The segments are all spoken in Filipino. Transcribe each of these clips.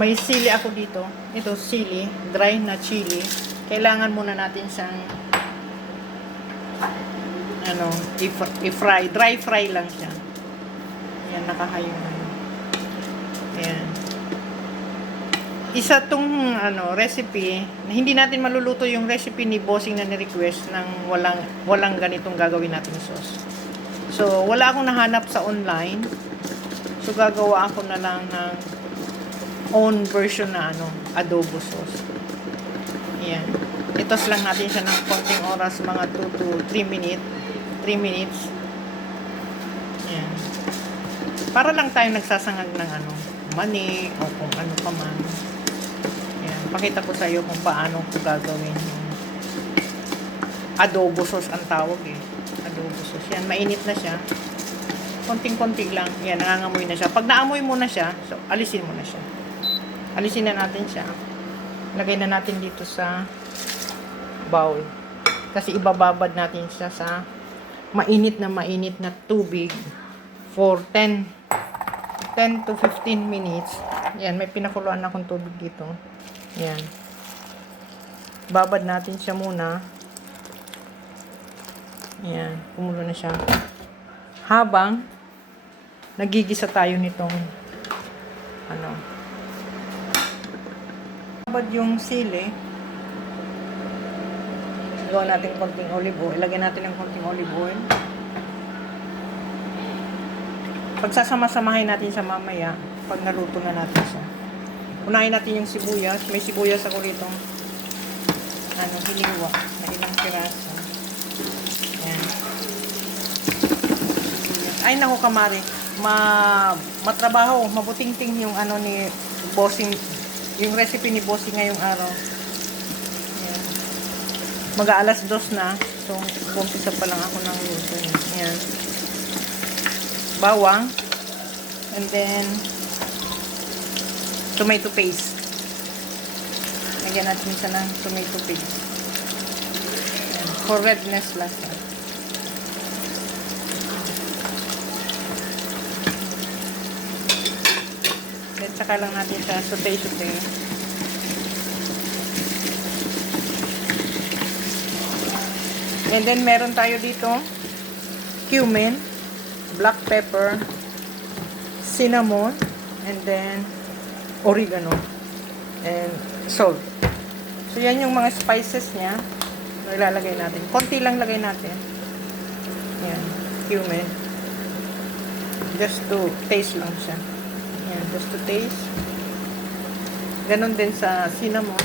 May sili ako dito. Ito, sili. Dry na chili. Kailangan muna natin siyang i-fry. Dry fry lang siya. Yan, nakahayo na. Ayan. Isa tong recipe na hindi natin maluluto yung recipe ni Bossing na ni-request ng walang ganitong gagawin natin sauce. So, wala akong nahanap sa online. So, gagawa ako na lang ng own version na adobo sauce. Ayan. Itos lang natin siya ng konting oras, mga 2 to 3 minutes. 3 minutes. Ayan. Para lang tayo nagsasangag ng mani o kung ano pa man. Ayan. Pakita ko sa iyo kung paano ko gagawin yung adobo sauce ang tawag adobo sauce. Yan, mainit na siya. Konting-konti lang. Yan, nangangamoy na siya. Pag naamoy mo na siya, so alisin mo na siya. Alisin na natin siya. Lagay na natin dito sa bowl. Kasi ibababad natin siya sa mainit na tubig for 10 to 15 minutes. Yan, may pinakuluan akong tubig dito. Yan. Babad natin siya muna. Yan, kumulo na siya. Habang nagigisa tayo nitong babad yung sili. Gawa natin konting olive oil. Ilagay natin ng konting olive oil. Pagsasama-samahin natin sa mamaya pag naluto na natin siya. Unahin natin yung sibuyas. May sibuyas ako rito. Hiniwa na ilang piraso. Ayan. Ay, naku kamari. Matrabaho. Mabuting-ting yung ni Bossing. Yung recipe ni Bossing ngayong araw. Ayan. Mag-aalas 2 na. So, umpisa pa lang ako ng luto. Ayan. Bawang. And then, tomato paste. Lagyan natin siya ng tomato paste. Ayan. For redness lang siya. Then, saka lang natin siya saute-saute. And then, meron tayo dito cumin, black pepper, cinnamon, and then oregano, and salt. So, yan yung mga spices niya na ilalagay natin. Konti lang lagay natin. Yan, cumin. Just to taste lang siya. Yan, just to taste. Ganon din sa cinnamon.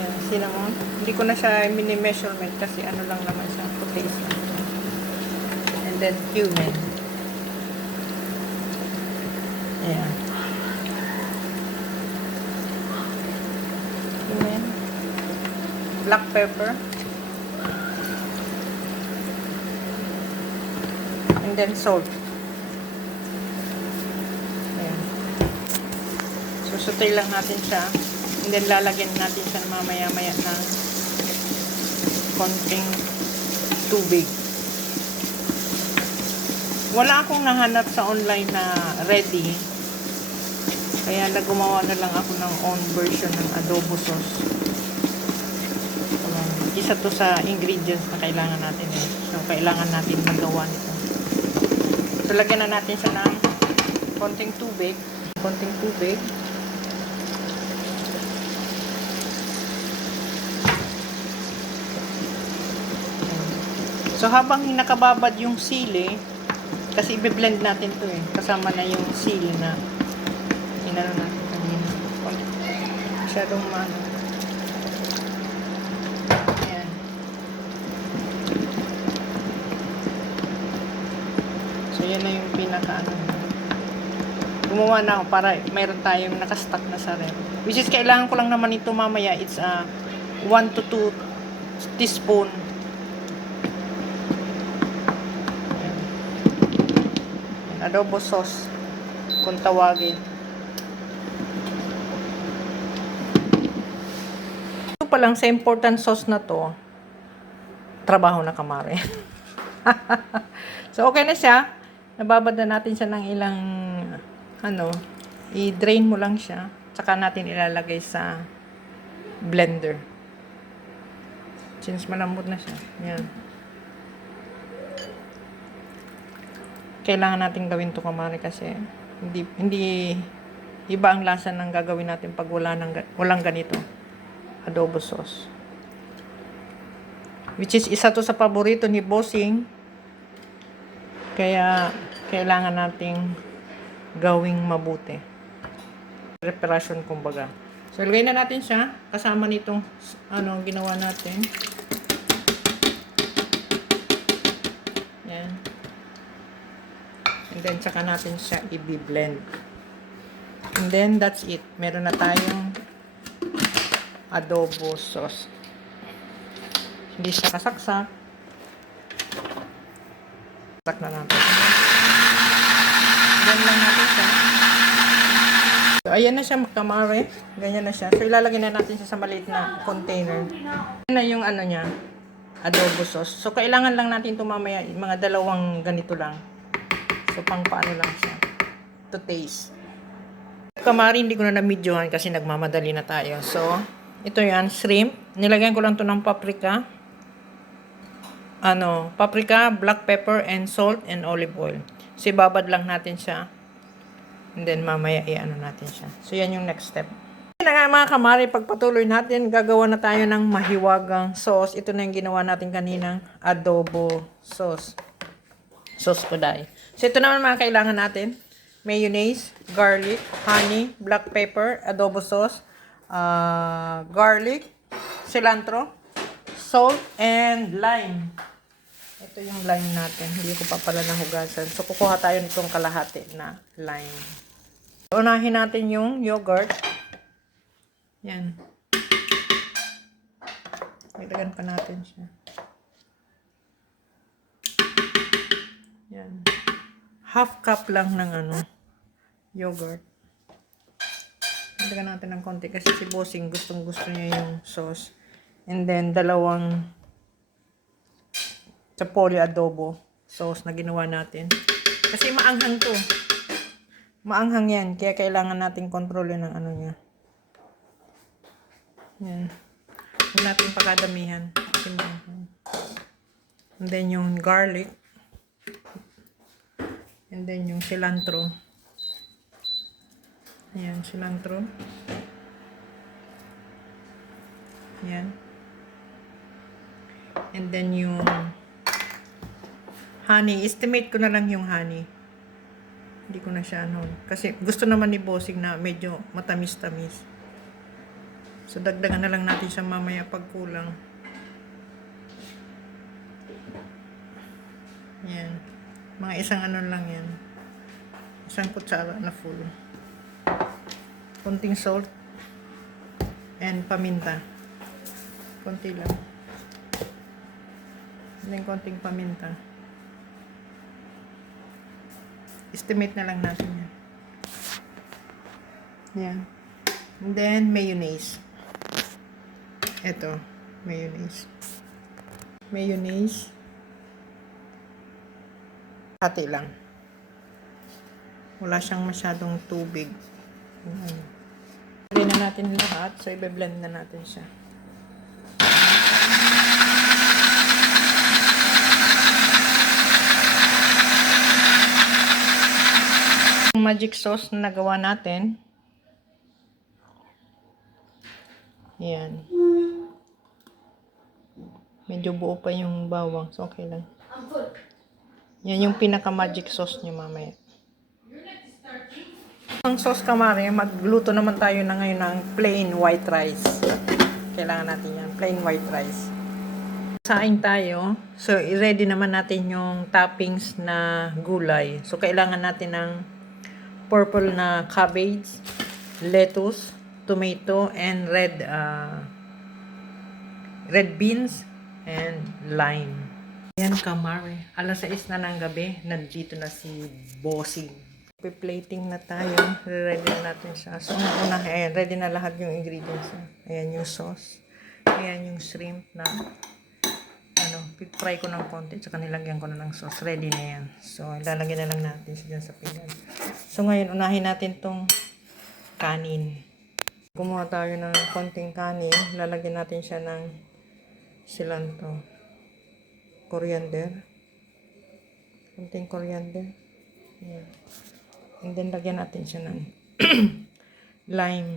Yan, cinnamon. Hindi ko na siya mini-measurement kasi lang naman siya. To taste lang. And then cumin. Ayan. Cumin. Black pepper. And then salt. Ayan. Susutay lang natin siya. And then lalagyan natin siya mamaya-maya ng konting tubig. Wala akong nahanap sa online na ready. Kaya gumawa na lang ako ng own version ng adobo sauce. Isa to sa ingredients na kailangan natin So, kailangan natin magawa nito. So, lagyan na natin siya ng konting tubig. Konting tubig. So, habang nakababad yung sili, kasi i-blend natin to kasama na yung sili na inano natin kanina. Masyadong Ayan. So, yan na yung gumawa na ako para mayroon tayong nakastock na sa ref. Which is, kailangan ko lang naman ito mamaya. It's 1 to 2 teaspoon. Adobo sauce kung tawagin. Ito pa lang sa important sauce na to, trabaho na kamare. So, okay na siya. Nababad na natin siya ng ilang, i-drain mo lang siya. Tsaka natin ilalagay sa blender. Since malambot na siya. Yan. Kailangan natin gawin to kumare kasi hindi iba ang lasa ng gagawin natin pag walang ganito. Adobo sauce. Which is isa to sa paborito ni Bossing. Kaya kailangan nating gawing mabuti. Preparation kumbaga. So, ilagay na natin siya kasama nitong ginawa natin. Yan. And then, tsaka natin siya i-blend. And then, that's it. Meron na tayong adobo sauce. Hindi siya kasaksak. Saksak na natin. Ganyan lang natin siya. So, ayan na siya, kamare. Ganyan na siya. So, ilalagay na natin siya sa maliit na container. Ayan na yung niya, adobo sauce. So, kailangan lang natin ito mamaya, mga dalawang ganito lang. So, pang paano lang siya. To taste. Kamari, hindi ko na na-videohan kasi nagmamadali na tayo. So, ito yan, shrimp. Nilagyan ko lang to ng paprika. Paprika, black pepper, and salt, and olive oil. So, ibabad lang natin siya. And then, mamaya, natin siya. So, yan yung next step. Yan nga mga kamari, pagpatuloy natin, gagawa na tayo ng mahiwagang sauce. Ito na yung ginawa natin kaninang adobo sauce. Sauce kuday. So, ito naman mga kailangan natin. Mayonnaise, garlic, honey, black pepper, adobo sauce, garlic, cilantro, salt, and lime. Ito yung lime natin. Hindi ko pa pala nahugasan. So, kukuha tayo nitong kalahati na lime. Unahin natin yung yogurt. Yan. Ilagyan pa natin siya. Yan. Half cup lang ng yogurt. Ilagyan natin ng konti kasi si Bossing gustong-gusto niya yung sauce. And then, dalawang chapoli adobo sauce na ginawa natin. Kasi maanghang to. Maanghang yan. Kaya kailangan natin kontrolin ng niya. Yan. Huwag natin pakadamihan. Kasi maanghang. And then yung garlic. And then yung cilantro. Ayan, cilantro. Ayan. And then yung honey. Estimate ko na lang yung honey. Hindi ko na siya kasi gusto naman ni Bossing na medyo matamis-tamis. So, dagdagan na lang natin siya mamaya pag kulang. Yan. Mga isang lang yan. Isang kutsara na full. Konting salt. And paminta. Konti lang. And then konting paminta. Estimate na lang natin yan. Yan. And then, mayonnaise. Ito. Mayonnaise. Mayonnaise. Hati lang. Wala siyang masyadong tubig. Blend na natin lahat. So, i-blend na natin siya. Magic sauce na nagawa natin. Ayan. Medyo buo pa yung bawang. So, okay lang. Yan yung pinaka-magic sauce niya mamaya. Ang sauce kamari, magluto naman tayo na ngayon ng plain white rice. Kailangan natin yan. Plain white rice. Saing tayo. So, i-ready naman natin yung toppings na gulay. So, kailangan natin ng purple na cabbage, lettuce, tomato, and red beans, and lime. Ayan kamari. Alas 6 na ng gabi. Nandito na si Bossing. Plating na tayo. Ready na natin siya. So, una, ayan, ready na lahat yung ingredients. Ayan yung sauce. Ayan yung shrimp na fry ko ng konti, tsaka nilagyan ko na ng sauce. Ready na yan. So, ilalagyan na lang natin siya dyan sa pinggan. So, ngayon, unahin natin tong kanin. Kumuha tayo ng konting kanin. Lalagyan natin siya ng cilantro. Coriander. Konting coriander. Ayan. And then, lagyan natin siya ng lime.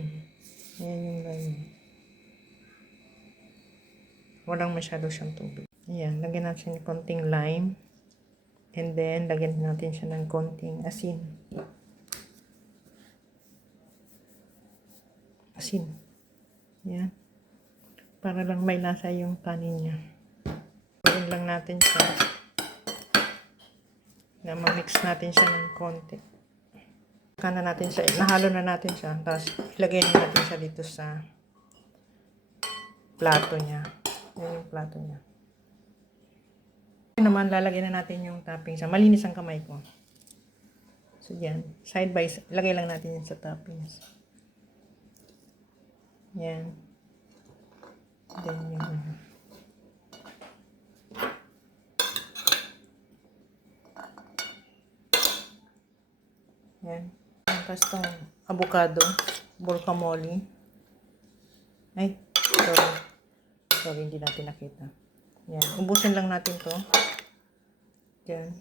Ayan yung lime. Walang masyado siyang tubig. Ayan, lagyan natin ng konting lime. And then, lagyan natin siya ng konting asin. Asin. Ayan. Para lang may lasa yung kanin niya. Lagyan lang natin siya. Na ma-mix natin siya ng konti. Kana natin siya, nahalo na natin siya. Tapos, ilagay na natin siya dito sa plato niya. Yan yung plato niya. Naman, lalagyan na natin yung toppings. Malinis ang kamay ko. So, yan. Side by side. Lagay lang natin yan sa toppings. Yan. Then, yung yan. Tapos itong avocado. Guacamole. Ay, sorry. Sorry, hindi natin nakita. Yan. Ubusin lang natin to. Yan.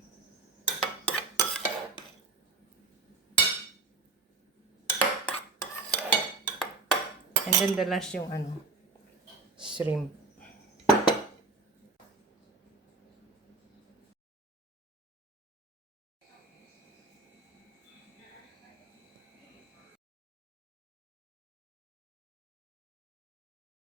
And then the last yung shrimp.